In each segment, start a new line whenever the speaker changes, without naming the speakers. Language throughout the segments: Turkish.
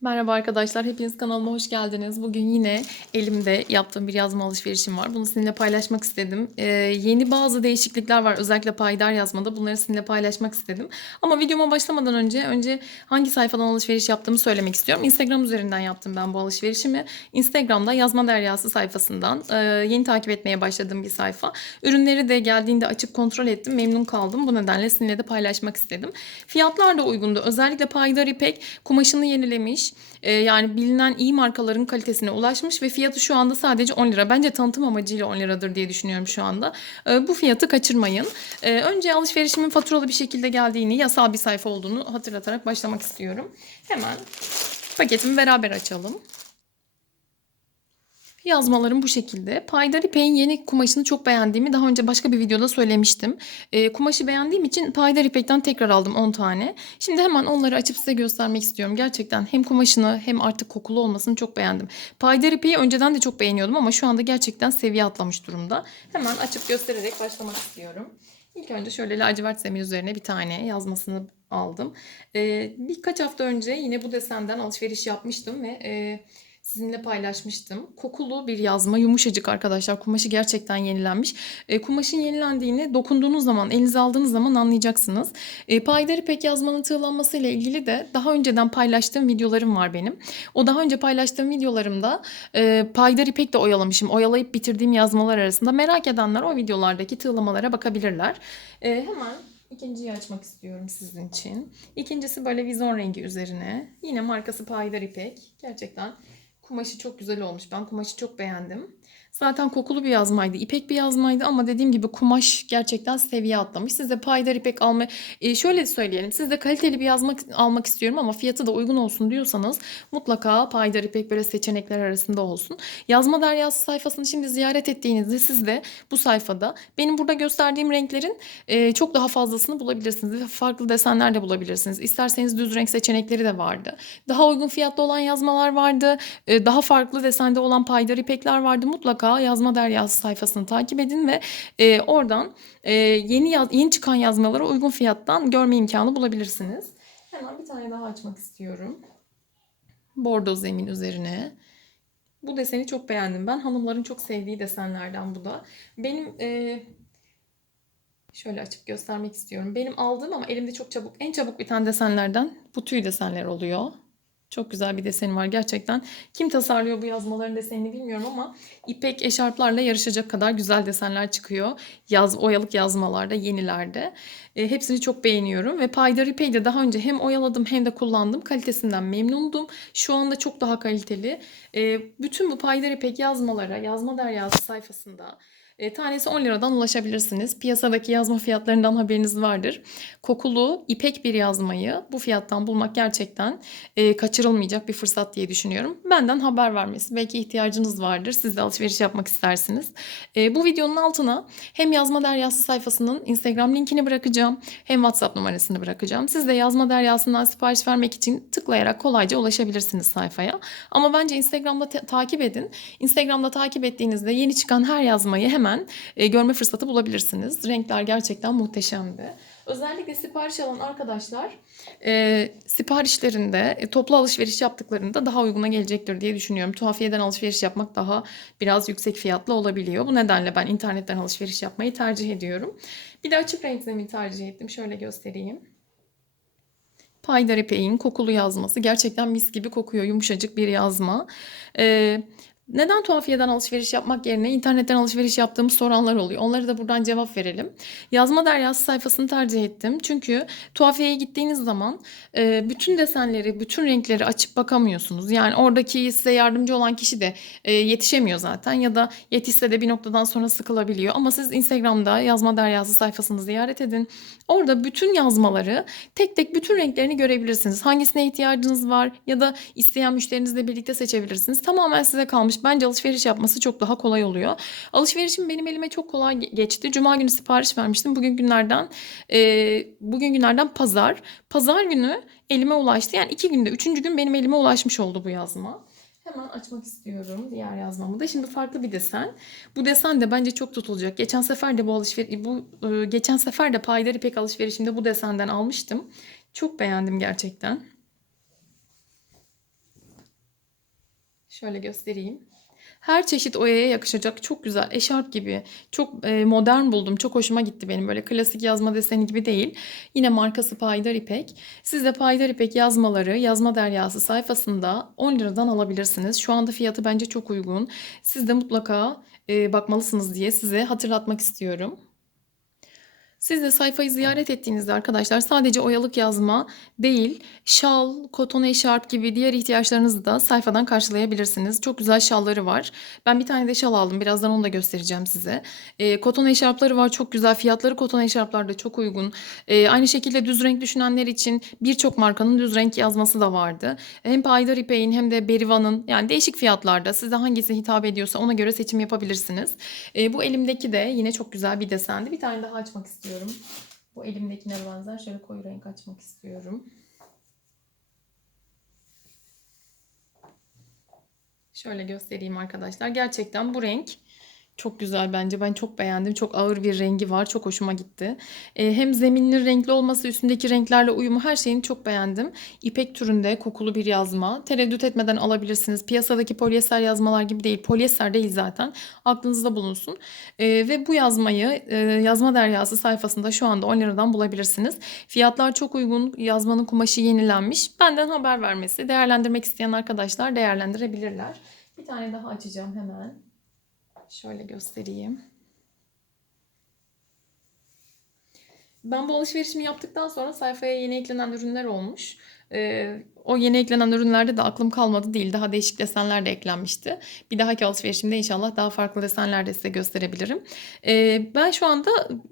Merhaba arkadaşlar, hepiniz kanalıma hoş geldiniz. Bugün yine elimde yaptığım bir yazma alışverişim var. Bunu sizinle paylaşmak istedim. Ee, yeni bazı değişiklikler var, özellikle payidar yazmada. Bunları sizinle paylaşmak istedim. Ama videoma başlamadan önce, önce hangi sayfadan alışveriş yaptığımı söylemek istiyorum. Instagram üzerinden yaptım ben bu alışverişimi. Instagram'da Yazma Deryası sayfasından e, yeni takip etmeye başladığım bir sayfa. Ürünleri de geldiğinde açıp kontrol ettim, memnun kaldım. Bu nedenle sizinle de paylaşmak istedim. Fiyatlar da uygundu. Özellikle payidar ipek kumaşını yenilemiş. Ee, yani bilinen iyi markaların kalitesine ulaşmış ve fiyatı şu anda sadece 10 lira. Bence tanıtım amacıyla 10 liradır diye düşünüyorum şu anda. Ee, bu fiyatı kaçırmayın. Ee, önce alışverişimin faturalı bir şekilde geldiğini, yasal bir sayfa olduğunu hatırlatarak başlamak istiyorum. Hemen paketimi beraber açalım. Yazmalarım bu şekilde. Paydar İpek'in yeni kumaşını çok beğendiğimi daha önce başka bir videoda söylemiştim. E, kumaşı beğendiğim için Paydar İpek'ten tekrar aldım 10 tane. Şimdi hemen onları açıp size göstermek istiyorum. Gerçekten hem kumaşını hem artık kokulu olmasını çok beğendim. Paydar İpek'i önceden de çok beğeniyordum ama şu anda gerçekten seviye atlamış durumda. Hemen açıp göstererek başlamak istiyorum. İlk önce şöyle lacivert zemin üzerine bir tane yazmasını aldım. E, birkaç hafta önce yine bu desenden alışveriş yapmıştım ve... E, sizinle paylaşmıştım. Kokulu bir yazma, yumuşacık arkadaşlar. Kumaşı gerçekten yenilenmiş. E, kumaşın yenilendiğini dokunduğunuz zaman, elinize aldığınız zaman anlayacaksınız. E, payidar ipek yazmanın tığlanması ile ilgili de daha önceden paylaştığım videolarım var benim. O daha önce paylaştığım videolarımda e, payidar ipek de oyalamışım. Oyalayıp bitirdiğim yazmalar arasında. Merak edenler o videolardaki tığlamalara bakabilirler. E, hemen İkinciyi açmak istiyorum sizin için. İkincisi böyle vizon rengi üzerine. Yine markası Payidar İpek. Gerçekten Kumaşı çok güzel olmuş. Ben kumaşı çok beğendim. Zaten kokulu bir yazmaydı. ipek bir yazmaydı ama dediğim gibi kumaş gerçekten seviye atlamış. Siz de payidar ipek alma e, şöyle söyleyelim. Siz de kaliteli bir yazmak almak istiyorum ama fiyatı da uygun olsun diyorsanız mutlaka payidar ipek böyle seçenekler arasında olsun. Yazma deryası sayfasını şimdi ziyaret ettiğinizde siz de bu sayfada benim burada gösterdiğim renklerin e, çok daha fazlasını bulabilirsiniz ve farklı desenler de bulabilirsiniz. İsterseniz düz renk seçenekleri de vardı. Daha uygun fiyatlı olan yazmalar vardı. E, daha farklı desende olan payidar ipekler vardı. Mutlaka Yazma Deryası sayfasını takip edin ve e, oradan e, yeni yaz, yeni çıkan yazmaları uygun fiyattan görme imkanı bulabilirsiniz. Hemen bir tane daha açmak istiyorum. Bordo zemin üzerine. Bu deseni çok beğendim ben. Hanımların çok sevdiği desenlerden bu da. Benim e, şöyle açıp göstermek istiyorum. Benim aldığım ama elimde çok çabuk, en çabuk biten desenlerden bu tüy desenler oluyor. Çok güzel bir deseni var gerçekten. Kim tasarlıyor bu yazmaların desenini bilmiyorum ama ipek eşarplarla yarışacak kadar güzel desenler çıkıyor. Yaz, oyalık yazmalarda, yenilerde. E, hepsini çok beğeniyorum ve Paydar ipeği de daha önce hem oyaladım hem de kullandım. Kalitesinden memnundum. Şu anda çok daha kaliteli. E, bütün bu Paydar ipek yazmalara, yazma deryası sayfasında e, tanesi 10 liradan ulaşabilirsiniz. Piyasadaki yazma fiyatlarından haberiniz vardır. Kokulu, ipek bir yazmayı bu fiyattan bulmak gerçekten e, kaçırılmayacak bir fırsat diye düşünüyorum. Benden haber vermesi. Belki ihtiyacınız vardır. Siz de alışveriş yapmak istersiniz. E, bu videonun altına hem Yazma Deryası sayfasının Instagram linkini bırakacağım. Hem WhatsApp numarasını bırakacağım. Siz de Yazma Deryası'ndan sipariş vermek için tıklayarak kolayca ulaşabilirsiniz sayfaya. Ama bence Instagram'da takip edin. Instagram'da takip ettiğinizde yeni çıkan her yazmayı hemen hemen e, görme fırsatı bulabilirsiniz. Renkler gerçekten muhteşemdi. Özellikle sipariş alan arkadaşlar e, siparişlerinde e, toplu alışveriş yaptıklarında daha uyguna gelecektir diye düşünüyorum. Tuhafiyeden alışveriş yapmak daha biraz yüksek fiyatlı olabiliyor. Bu nedenle ben internetten alışveriş yapmayı tercih ediyorum. Bir de açık renk zemin tercih ettim. Şöyle göstereyim. Paydar ipeğin kokulu yazması gerçekten mis gibi kokuyor. Yumuşacık bir yazma. Ee, neden tuhafiyeden alışveriş yapmak yerine internetten alışveriş yaptığımı soranlar oluyor. Onlara da buradan cevap verelim. Yazma deryası sayfasını tercih ettim. Çünkü tuhafiyeye gittiğiniz zaman e, bütün desenleri, bütün renkleri açıp bakamıyorsunuz. Yani oradaki size yardımcı olan kişi de e, yetişemiyor zaten ya da yetişse de bir noktadan sonra sıkılabiliyor. Ama siz Instagram'da yazma deryası sayfasını ziyaret edin. Orada bütün yazmaları tek tek bütün renklerini görebilirsiniz. Hangisine ihtiyacınız var ya da isteyen müşterinizle birlikte seçebilirsiniz. Tamamen size kalmış Bence alışveriş yapması çok daha kolay oluyor. Alışverişim benim elime çok kolay geçti. Cuma günü sipariş vermiştim. Bugün günlerden e, bugün günlerden pazar. Pazar günü elime ulaştı. Yani iki günde, üçüncü gün benim elime ulaşmış oldu bu yazma. Hemen açmak istiyorum diğer yazmamı da. Şimdi farklı bir desen. Bu desen de bence çok tutulacak. Geçen sefer de bu alışveriş bu e, geçen sefer de paylar ipek alışverişimde bu desenden almıştım. Çok beğendim gerçekten. Şöyle göstereyim. Her çeşit oyaya yakışacak çok güzel eşarp gibi çok e, modern buldum. Çok hoşuma gitti benim böyle klasik yazma deseni gibi değil. Yine markası Paydar İpek. Siz de Paydar İpek yazmaları yazma deryası sayfasında 10 liradan alabilirsiniz. Şu anda fiyatı bence çok uygun. Siz de mutlaka e, bakmalısınız diye size hatırlatmak istiyorum. Siz de sayfayı ziyaret ettiğinizde arkadaşlar sadece oyalık yazma değil, şal, koton eşarp gibi diğer ihtiyaçlarınızı da sayfadan karşılayabilirsiniz. Çok güzel şalları var. Ben bir tane de şal aldım. Birazdan onu da göstereceğim size. E, koton eşarpları var. Çok güzel. Fiyatları koton eşarplarda çok uygun. E, aynı şekilde düz renk düşünenler için birçok markanın düz renk yazması da vardı. Hem Paydar İpek'in hem de Berivan'ın yani değişik fiyatlarda size hangisi hitap ediyorsa ona göre seçim yapabilirsiniz. E, bu elimdeki de yine çok güzel bir desendi. Bir tane daha açmak istiyorum. Bu elimdekine benzer. Şöyle koyu renk açmak istiyorum. Şöyle göstereyim arkadaşlar. Gerçekten bu renk çok güzel bence. Ben çok beğendim. Çok ağır bir rengi var. Çok hoşuma gitti. Ee, hem zeminin renkli olması, üstündeki renklerle uyumu her şeyini çok beğendim. İpek türünde kokulu bir yazma. Tereddüt etmeden alabilirsiniz. Piyasadaki polyester yazmalar gibi değil. Polyester değil zaten. Aklınızda bulunsun. Ee, ve bu yazmayı e, yazma deryası sayfasında şu anda 10 liradan bulabilirsiniz. Fiyatlar çok uygun. Yazmanın kumaşı yenilenmiş. Benden haber vermesi. Değerlendirmek isteyen arkadaşlar değerlendirebilirler. Bir tane daha açacağım hemen. Şöyle göstereyim. Ben bu alışverişimi yaptıktan sonra sayfaya yeni eklenen ürünler olmuş. Ee, o yeni eklenen ürünlerde de aklım kalmadı değil. Daha değişik desenler de eklenmişti. Bir dahaki alışverişimde inşallah daha farklı desenler de size gösterebilirim. Ee, ben şu anda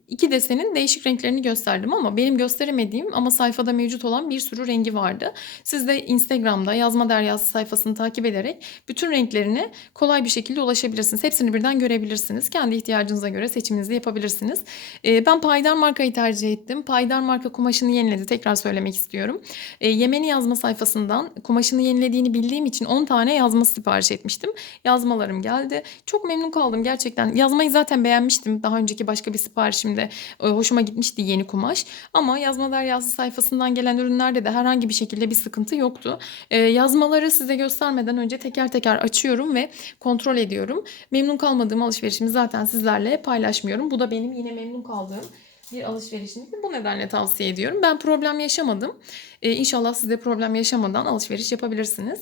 iki desenin değişik renklerini gösterdim ama benim gösteremediğim ama sayfada mevcut olan bir sürü rengi vardı. Siz de Instagram'da yazma deryası sayfasını takip ederek bütün renklerine kolay bir şekilde ulaşabilirsiniz. Hepsini birden görebilirsiniz. Kendi ihtiyacınıza göre seçiminizi yapabilirsiniz. Ee, ben Paydar markayı tercih ettim. Paydar marka kumaşını yeniledi. Tekrar söylemek istiyorum. Ee, Yemeni yazma sayfasından kumaşını yenilediğini bildiğim için 10 tane yazma sipariş etmiştim. Yazmalarım geldi. Çok memnun kaldım gerçekten. Yazmayı zaten beğenmiştim. Daha önceki başka bir siparişimde e, hoşuma gitmişti yeni kumaş. Ama yazma deryası sayfasından gelen ürünlerde de herhangi bir şekilde bir sıkıntı yoktu. Ee, yazmaları size göstermeden önce teker teker açıyorum ve kontrol ediyorum. Memnun kalmadığım alışverişimi zaten sizlerle paylaşmıyorum. Bu da benim yine memnun kaldığım bir alışverişimdi. Bu nedenle tavsiye ediyorum. Ben problem yaşamadım. Ee, inşallah siz de problem yaşamadan alışveriş yapabilirsiniz.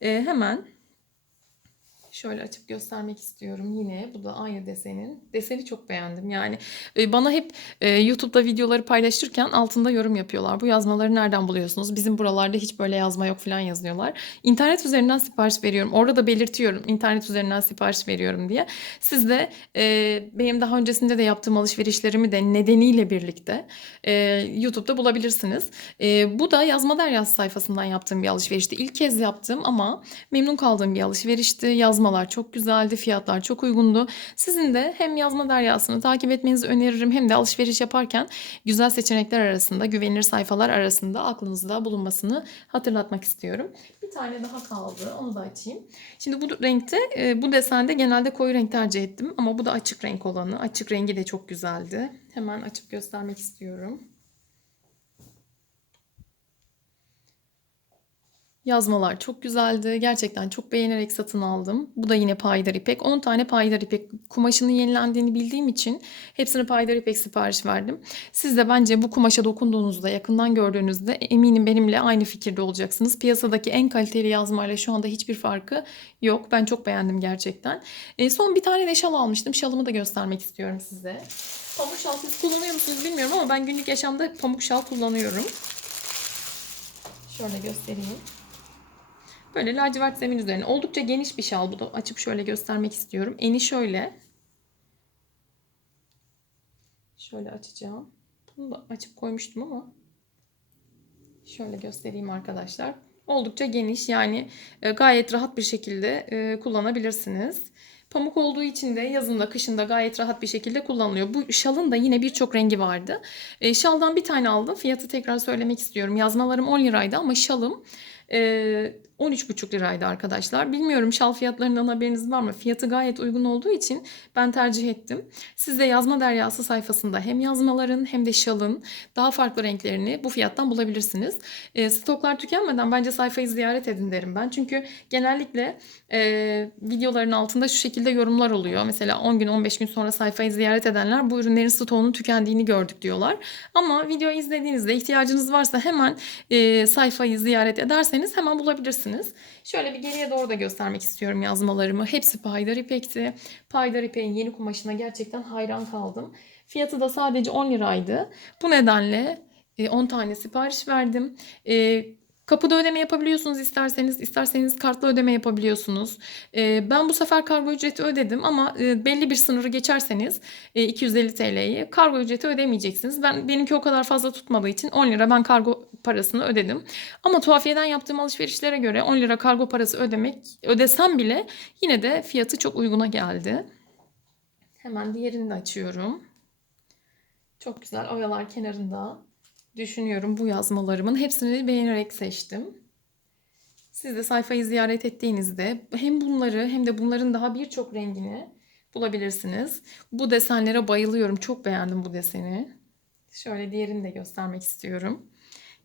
Ee, hemen Şöyle açıp göstermek istiyorum yine. Bu da aynı desenin. Deseni çok beğendim. Yani e, bana hep e, YouTube'da videoları paylaşırken altında yorum yapıyorlar. Bu yazmaları nereden buluyorsunuz? Bizim buralarda hiç böyle yazma yok falan yazıyorlar. İnternet üzerinden sipariş veriyorum. Orada da belirtiyorum internet üzerinden sipariş veriyorum diye. Siz de e, benim daha öncesinde de yaptığım alışverişlerimi de nedeniyle birlikte YouTube'da bulabilirsiniz. Bu da yazma deryası sayfasından yaptığım bir alışverişti. İlk kez yaptım ama memnun kaldığım bir alışverişti. Yazma yazmalar çok güzeldi, fiyatlar çok uygundu. Sizin de hem yazma deryasını takip etmenizi öneririm hem de alışveriş yaparken güzel seçenekler arasında, güvenilir sayfalar arasında aklınızda bulunmasını hatırlatmak istiyorum. Bir tane daha kaldı, onu da açayım. Şimdi bu renkte, e, bu desende genelde koyu renk tercih ettim ama bu da açık renk olanı. Açık rengi de çok güzeldi. Hemen açıp göstermek istiyorum. Yazmalar çok güzeldi. Gerçekten çok beğenerek satın aldım. Bu da yine payidar ipek. 10 tane payidar ipek kumaşının yenilendiğini bildiğim için hepsine payidar ipek sipariş verdim. Siz de bence bu kumaşa dokunduğunuzda, yakından gördüğünüzde eminim benimle aynı fikirde olacaksınız. Piyasadaki en kaliteli yazmayla şu anda hiçbir farkı yok. Ben çok beğendim gerçekten. E, son bir tane de şal almıştım. Şalımı da göstermek istiyorum size. Pamuk şal siz kullanıyor musunuz bilmiyorum ama ben günlük yaşamda pamuk şal kullanıyorum. Şöyle göstereyim. Böyle lacivert zemin üzerine. Oldukça geniş bir şal bu da. Açıp şöyle göstermek istiyorum. Eni şöyle. Şöyle açacağım. Bunu da açıp koymuştum ama. Şöyle göstereyim arkadaşlar. Oldukça geniş yani e, gayet rahat bir şekilde e, kullanabilirsiniz. Pamuk olduğu için de yazında kışında gayet rahat bir şekilde kullanılıyor. Bu şalın da yine birçok rengi vardı. E, şaldan bir tane aldım. Fiyatı tekrar söylemek istiyorum. Yazmalarım 10 liraydı ama şalım 13,5 liraydı arkadaşlar. Bilmiyorum şal fiyatlarından haberiniz var mı? Fiyatı gayet uygun olduğu için ben tercih ettim. Siz de yazma deryası sayfasında hem yazmaların hem de şalın daha farklı renklerini bu fiyattan bulabilirsiniz. E, stoklar tükenmeden bence sayfayı ziyaret edin derim ben. Çünkü genellikle e, videoların altında şu şekilde yorumlar oluyor. Mesela 10 gün 15 gün sonra sayfayı ziyaret edenler bu ürünlerin stoğunun tükendiğini gördük diyorlar. Ama videoyu izlediğinizde ihtiyacınız varsa hemen e, sayfayı ziyaret ederseniz hemen bulabilirsiniz. Şöyle bir geriye doğru da göstermek istiyorum yazmalarımı. Hepsi Paydar İpek'ti. Paydar İpek'in yeni kumaşına gerçekten hayran kaldım. Fiyatı da sadece 10 liraydı. Bu nedenle e, 10 tane sipariş verdim. E, Kapıda ödeme yapabiliyorsunuz isterseniz, isterseniz kartla ödeme yapabiliyorsunuz. E, ben bu sefer kargo ücreti ödedim ama e, belli bir sınırı geçerseniz e, 250 TL'yi kargo ücreti ödemeyeceksiniz. Ben benimki o kadar fazla tutmadığı için 10 lira ben kargo parasını ödedim. Ama tuhafiyeden yaptığım alışverişlere göre 10 lira kargo parası ödemek ödesem bile yine de fiyatı çok uyguna geldi. Hemen diğerini de açıyorum. Çok güzel oyalar kenarında düşünüyorum bu yazmalarımın. Hepsini beğenerek seçtim. Siz de sayfayı ziyaret ettiğinizde hem bunları hem de bunların daha birçok rengini bulabilirsiniz. Bu desenlere bayılıyorum. Çok beğendim bu deseni. Şöyle diğerini de göstermek istiyorum.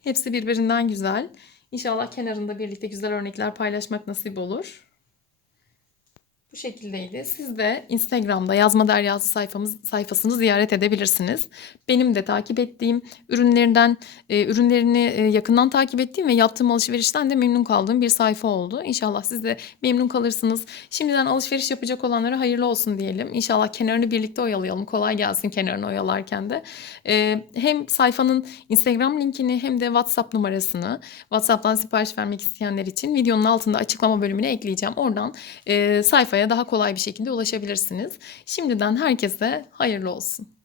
Hepsi birbirinden güzel. İnşallah kenarında birlikte güzel örnekler paylaşmak nasip olur. Bu şekildeydi. Siz de Instagram'da Yazma Deryası sayfamız sayfasını ziyaret edebilirsiniz. Benim de takip ettiğim ürünlerinden e, ürünlerini e, yakından takip ettiğim ve yaptığım alışverişten de memnun kaldığım bir sayfa oldu. İnşallah siz de memnun kalırsınız. Şimdiden alışveriş yapacak olanlara hayırlı olsun diyelim. İnşallah kenarını birlikte oyalayalım. Kolay gelsin kenarını oyalarken de. E, hem sayfanın Instagram linkini hem de WhatsApp numarasını WhatsApp'tan sipariş vermek isteyenler için videonun altında açıklama bölümüne ekleyeceğim. Oradan e, sayfaya daha kolay bir şekilde ulaşabilirsiniz. Şimdiden herkese hayırlı olsun.